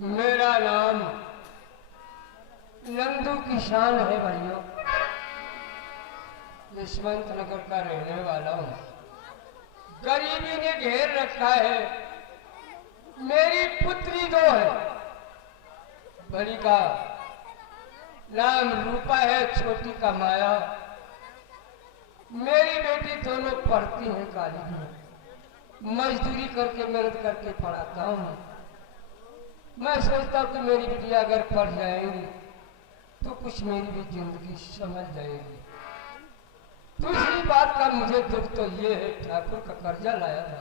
मेरा नाम नंदू किसान है भाइयों। यशवंत नगर का रहने वाला हूँ। गरीबी ने घेर रखा है। मेरी पुत्री दो है। बड़ी का नाम रूपा है, छोटी का माया। मेरी बेटी दोनों पढ़ती हैं कॉलेज में। मजदूरी करके मेहनत करके पढ़ाता हूँ। मैं सोचता हूँ कि मेरी बिटिया अगर पढ़ जाएंगी तो कुछ मेरी भी जिंदगी समझ जाएगी। दूसरी बात का मुझे दुख तो ये है, ठाकुर का कर्जा लाया था,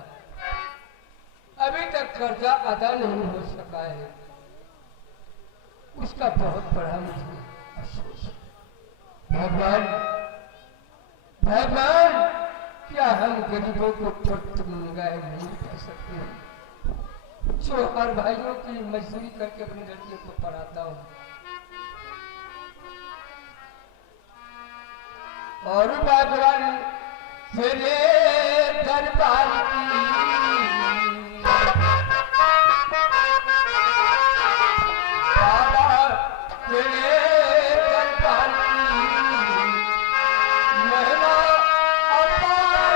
अभी तक कर्जा अदा नहीं हो सका है। उसका बहुत बड़ा मुझे अफसोस है। भगवान भगवान, क्या हम गरीबों को निगाह नहीं कर सकते? जो हर भाइयों की मजदूरी करके अपनी लड़कियों को पढ़ाता हूँ। और भगवान तेरे दरबार की बाबा तेरे दरबार की महिमा अपार है।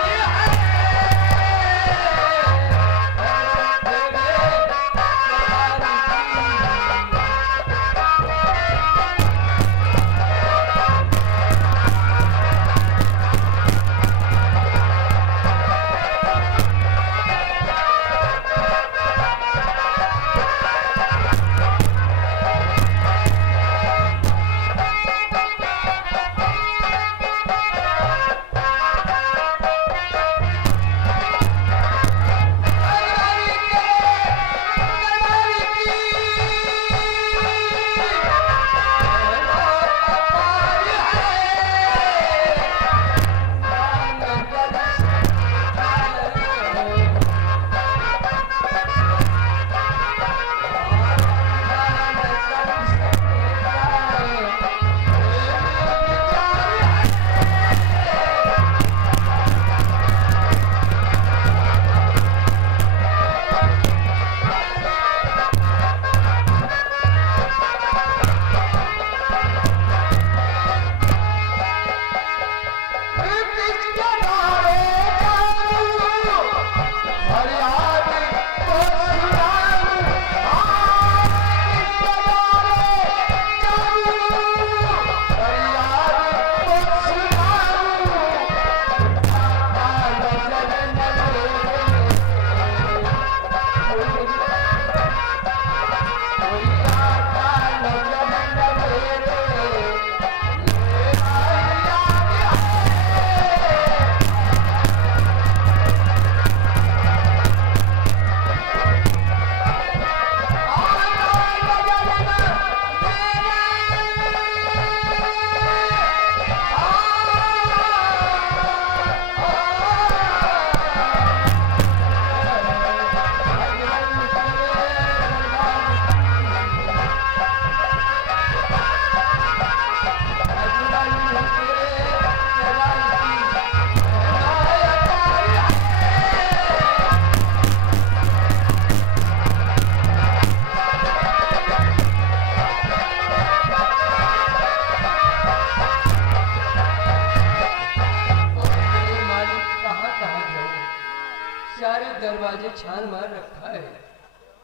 दरवाजे छान मार रखा है।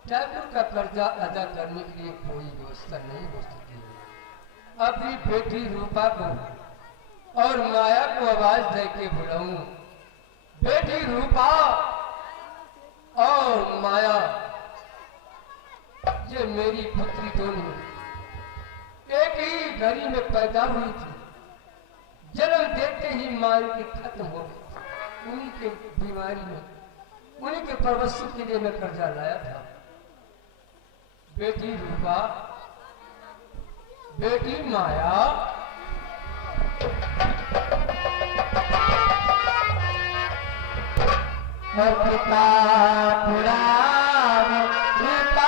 ठाकुर का कर्जा अदा करने के लिए कोई व्यवस्था नहीं हो सकी। अपनी बेटी रूपा को और माया को आवाज दे के बुलाऊं। बेटी रूपा और माया, ये मेरी पुत्री दोनों एक ही घड़ी में पैदा हुई थी। जन्म देते ही मां की खत्म हो गई। उन्हीं के बीमारी में, उन्हीं के परवश के लिए मैं कर्जा लाया था। बेटी रूपा, बेटी माया, पिता पुराण रूपा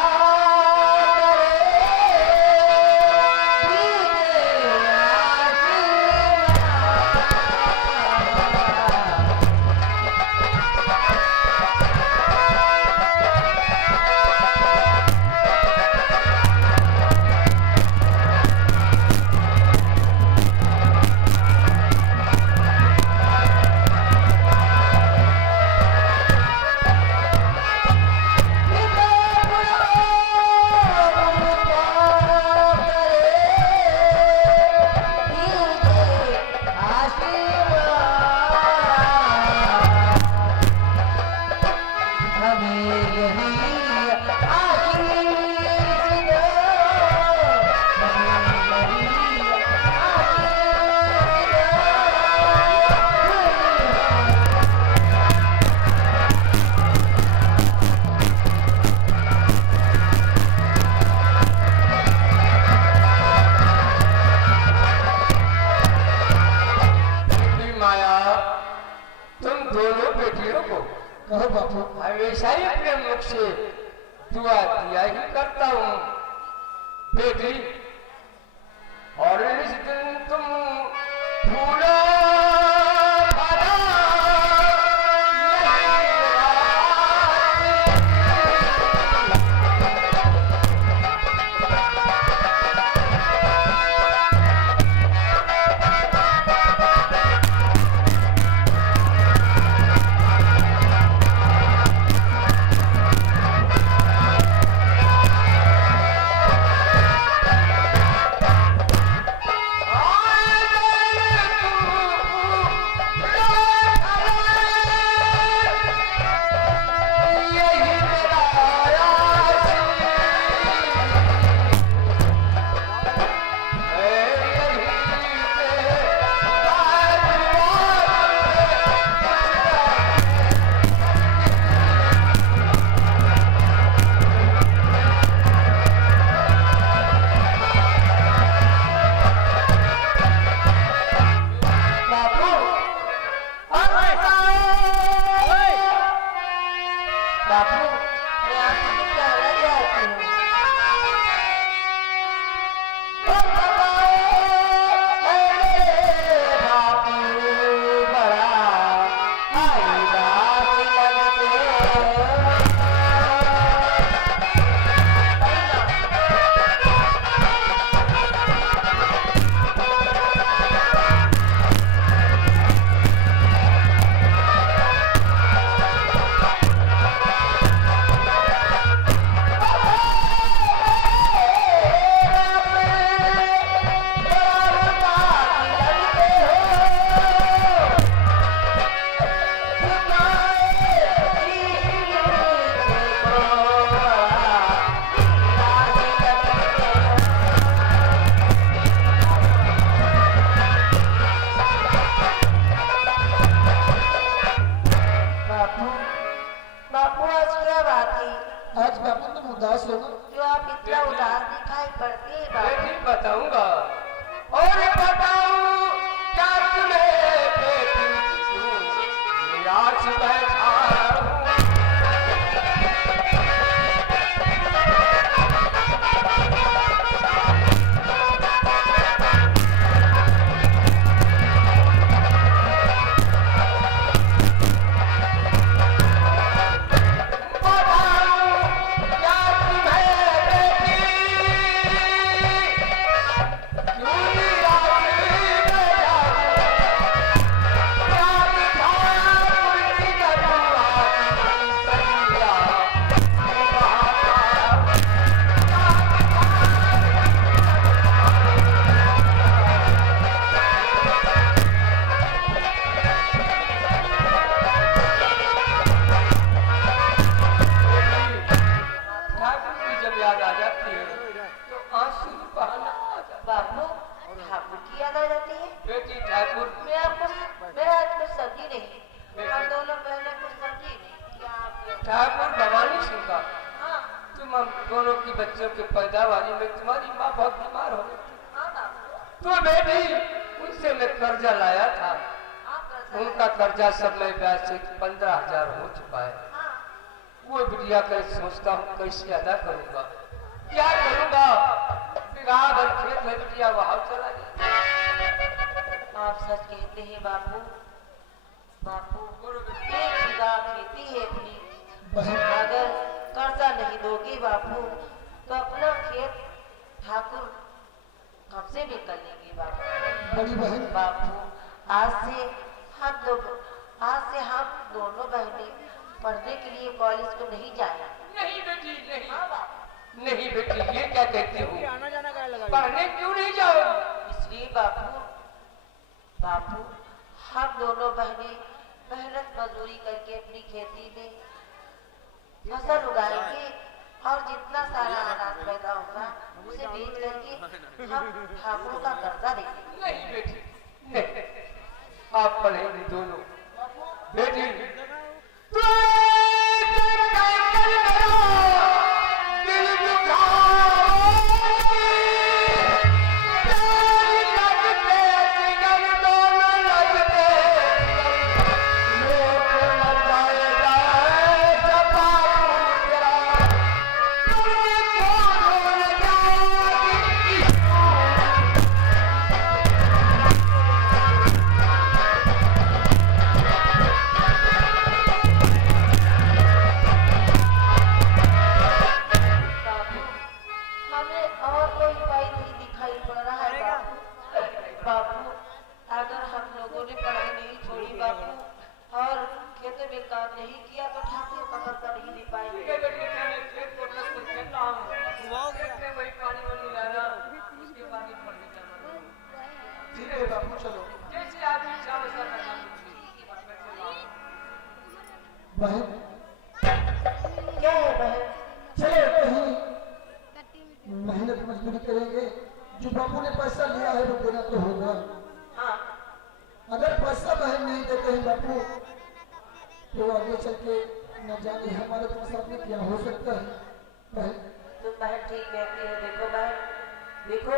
भी करता हूँ बेटी। और इस दिन तुम भूलो बताऊंगा और बताऊं क्या तुम्हें बेटी निराश बैठा ठाकुर भवानी सिंह का तुम हम दोनों की बच्चों की पैदावारी में तुम्हारी माँ बहुत बीमार हो गई तो बेटी उनसे मैं कर्जा लाया था। उनका कर्जा सब में ब्याज से 15,000 हो चुका है। वो बिटिया का सोचता हूँ कैसे अदा करूंगा, क्या करूंगा। भर खेत में बिटिया वहां चला गया। आप सच कहते हैं बापू। बापू एक बीघा खेती है अपनी, अगर कर्जा नहीं दोगे बापू तो अपना खेत ठाकुर कब्जे में कर लेंगे बापू। बड़ी बहन बापू आज से हम दोनों बहनें पढ़ने के लिए कॉलेज को नहीं जाना। नहीं बेटी नहीं। नहीं बेटी ये क्या कहते हो, पढ़ने क्यों नहीं जाओ? इसलिए बापू हम दोनों बहनें मेहनत मजदूरी करके अपनी खेती में फसल उगाएंगे और जितना सारा अनाज पैदा होगा उसे बेच करके हम ठाकुर का कर्जा देंगे। नहीं बेटी नहीं, आप पढ़ेंगे दोनों बेटी। बहन क्या है बहन? चलो कहीं मेहनत मजदूरी करेंगे। जो बापू ने पैसा लिया है वो देना तो होगा। हाँ अगर पैसा बहन नहीं देते हैं बापू तो आगे चल के न जाने हमारे तो साथ में क्या हो सकता है। बहन तुम बहन ठीक कहती हो। देखो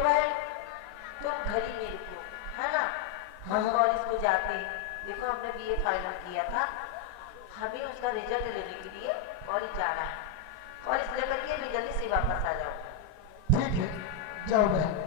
बहन तुम घर ही में रुको, है ना? हम हाँ। कॉलेज को जाते हैं। देखो हमने बीए फाइनल किया था, हमें उसका रिजल्ट लेने के लिए कॉलेज जाना है। कॉलेज लेकर के भी जल्दी से वापस आ जाओ। ठीक है, जाओ बहन।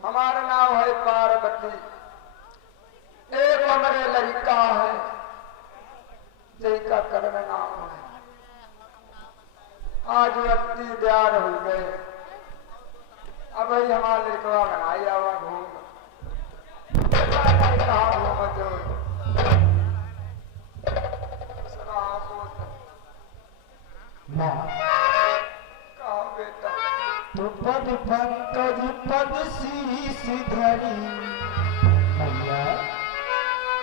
हमारा नाम है पार्वती। एक हमारे लड़का है जिसका करण नाम है। आज व्यक्ति तैयार हो गए। अब भाई हमारा लड़का बनाई आवा घूम कहा घूम जो कहा बेटा तो पद पंकज पद शीश धरी मैया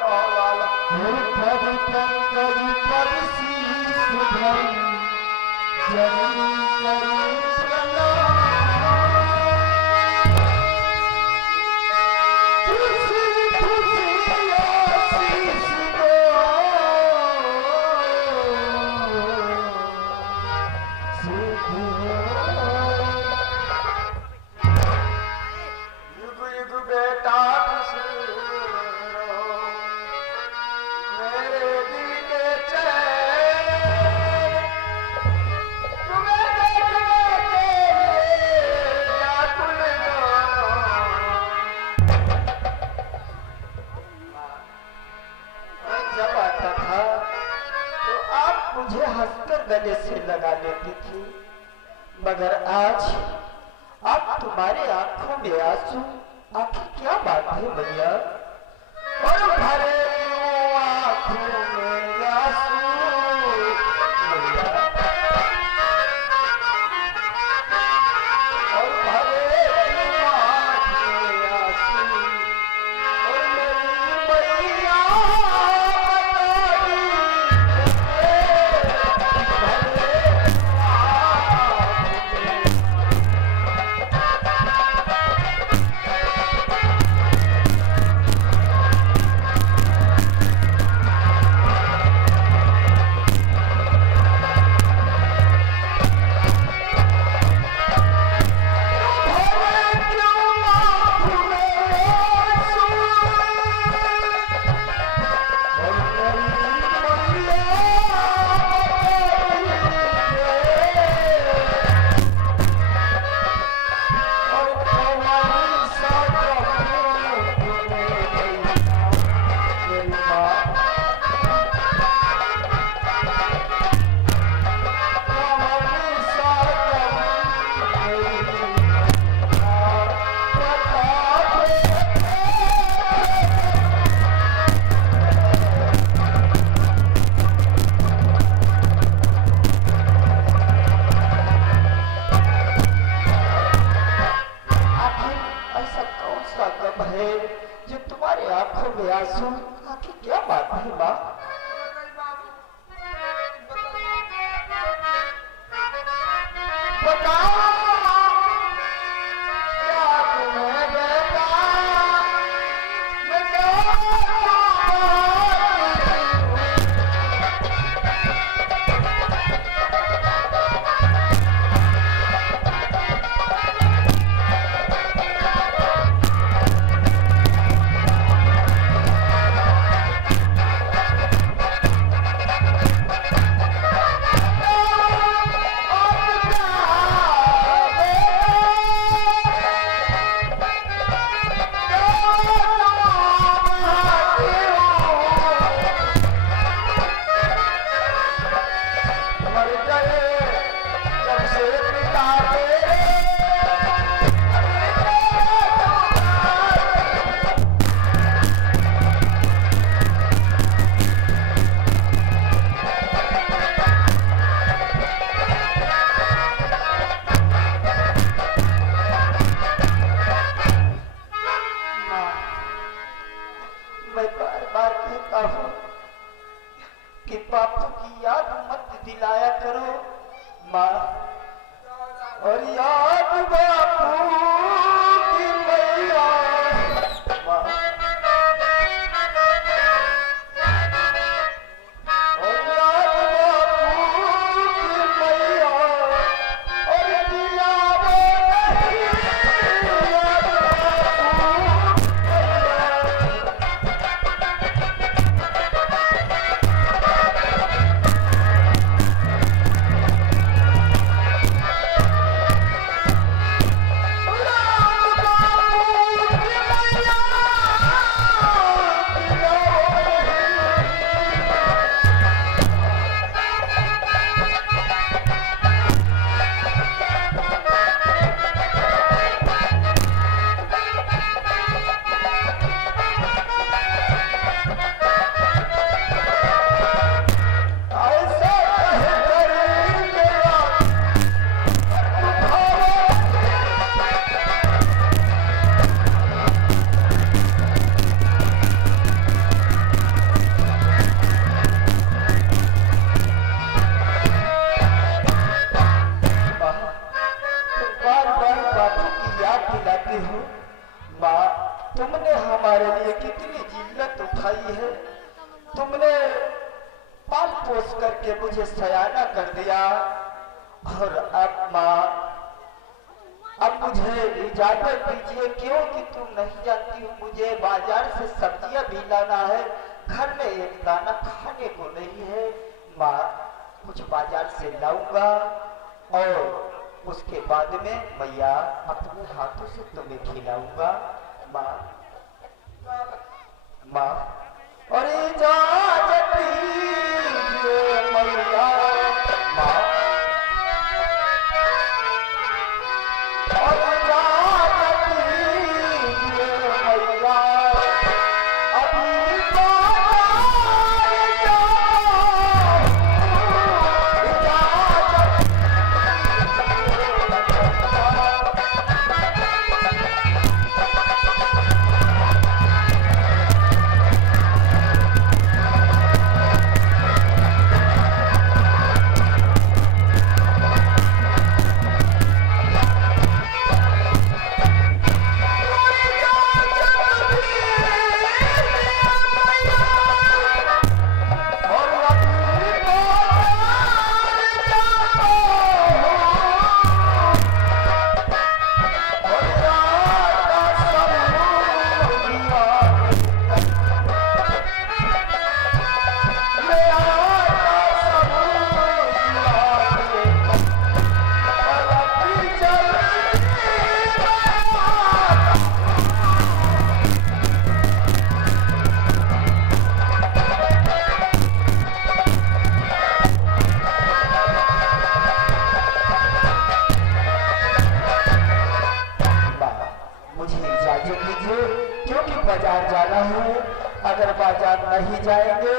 पद पंकज पद शीश धरी जननी करी प्रणाम। खुशी खुशी आशीष दो सिद्ध युग युग बेटा खुश रहो मेरे दिल के चैन। तुम्हें देखने के लिए व्याकुल मैं जब आता था तो आप मुझे हंसकर गले से लगा लेती थी, मगर आज अब तुम्हारे आंखों में आंसू। आखिर क्या बात है भैया? और भरे यूं आंखों में आंसू भैया। और भरे यूं आंखों में आंसू। और मेरी मैया बता दी भरे है, जो तुम्हारे आंखों में आंसू, आखिर क्या बात है माँ? मैं बार बार कहता हूँ कि बापू की याद मत दिलाया करो माँ, और याद बापू की मैया माँ, और याद बापू की मैया, और दिया वो नहीं याद बापू माँ, तुमने हमारे लिए कितनी जिल्लत उठाई है। तुमने पाल पोस करके मुझे सयाना कर दिया, और अब माँ, अब मुझे इजाजत दीजिए, क्योंकि तुम नहीं जानती हो मुझे बाजार से सब्जियां भी लाना है, घर में एक दाना खाने को नहीं है। माँ, कुछ बाजार से लाऊंगा और उसके बाद में मैया अपने हाथों से तुम्हें खिलाऊंगा। माँ, माँ, और इजाजत दीजिए मैया, माँ, और इजाजत दीजिए मैया, अभी बाजार जाऊं, इजाजत बाजार जाना है, अगर बाजार नहीं जाएंगे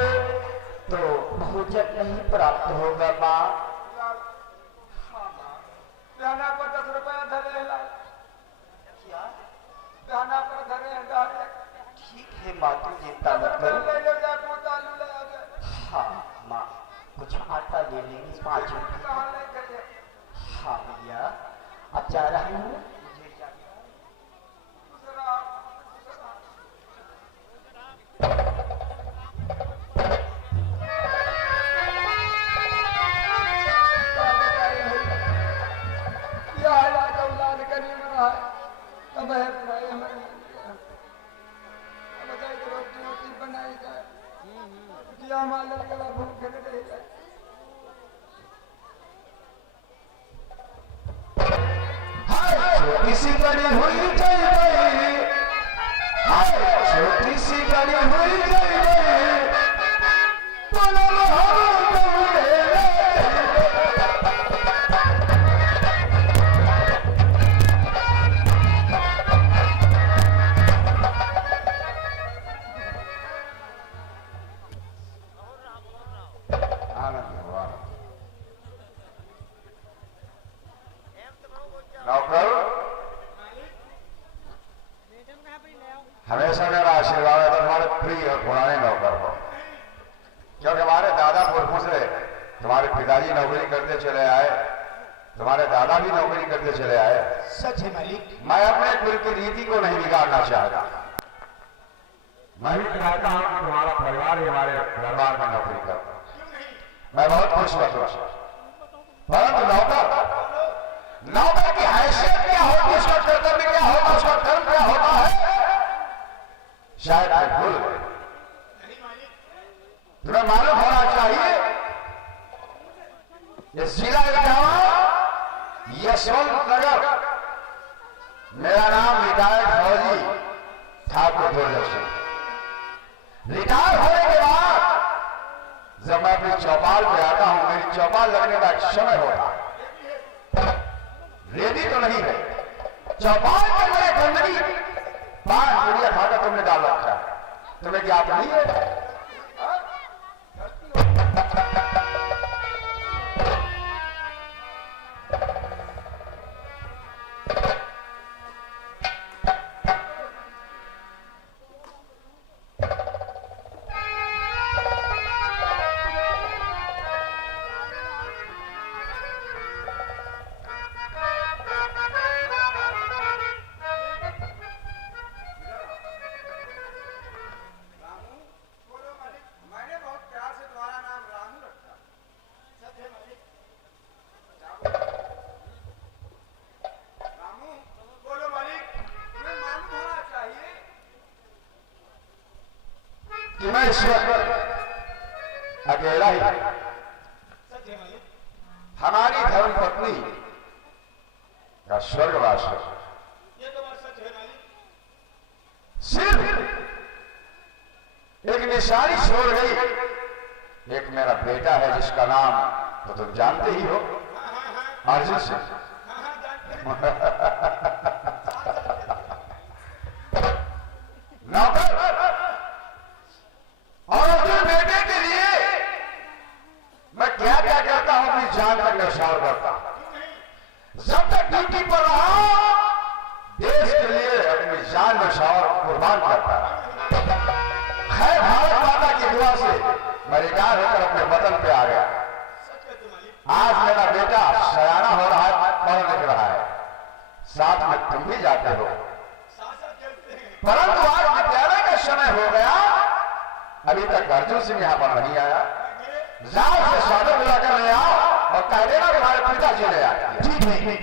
तो भोजन नहीं प्राप्त होगा। माँ, बहना पर 10 रुपया धरे ला, क्या बहना पर धरे 10 ठीक है माँ, तू चिंता मत कर। हाँ माँ, कुछ आटा ले लेंगे 5 रुपये। हाँ भैया, अब जा रहा हूँ। मुझे जाना छोटी सी बड़ी हुई जय बड़ी, छोटी सी बड़ी हुई जय बड़ी, बोलो हम दौड़े नौकर, हमेशा मेरा आशीर्वाद है तुम्हारे प्रिय और पुराने नौकर हो, क्योंकि हमारे दादा पुरखों से तुम्हारे पिताजी नौकरी करते चले आए, तुम्हारे दादा भी नौकरी करते चले आए। सच है मालिक। मैं अपने कुल की रीति को नहीं बिगाड़ना चाहता। मैं भी चाहता हूं कि तुम्हारा परिवार ही हमारे दरबार में नौकरी करे। मैं बहुत खुश हुआ, परंतु नौकर की हैसियत क्या होती है, उसका कर्तव्य क्या होता है, उसका कर्म क्या होता है, शायद मैं भूल गए। तुम्हें मालूम होना चाहिए, ये जिला यशवंत नगर, मेरा नाम रिटायर्ड फौजी ठाकुर दुर्लक्ष्मी। रिटायर होने के बाद जब मैं अपनी चौपाल पे आता हूं, मेरी चौपाल लगने का एक समय होता है। रेडी तो नहीं है, चौपाल के अंदर गंदगी 5 गुड़िया खाकर तुमने डाल रखा है, तुम्हें क्या नहीं है? मैं इस वक्त अकेला ही, हमारी धर्म पत्नी का स्वर्गवास है। सिर्फ एक निशानी छोड़ गई, एक मेरा बेटा है जिसका नाम तो तुम जानते ही हो, अर्जुन सिंह। नौकर और अपने बेटे के लिए मैं क्या क्या करता हूं, अपनी जान का न्यौछावर करता हूं। जब तक ड्यूटी पर रहा, देश के लिए अपनी जान न्यौछावर कुर्बान करता है। खैर, भारत माता की दुआ से मैं रिटायर होकर अपने वतन पे आ गया। आज मेरा बेटा सयाना हो रहा है, पढ़ लिख रहा है, साथ में तुम भी जाते हो, परंतु आज विद्यालय का समय हो गया, अभी तक अर्जुन सिंह यहां पर नहीं आया। जाओ से स्वागत बुला कर ले आओ और कह देना तुम्हारे पिताजी ले आए। ठीक नहीं,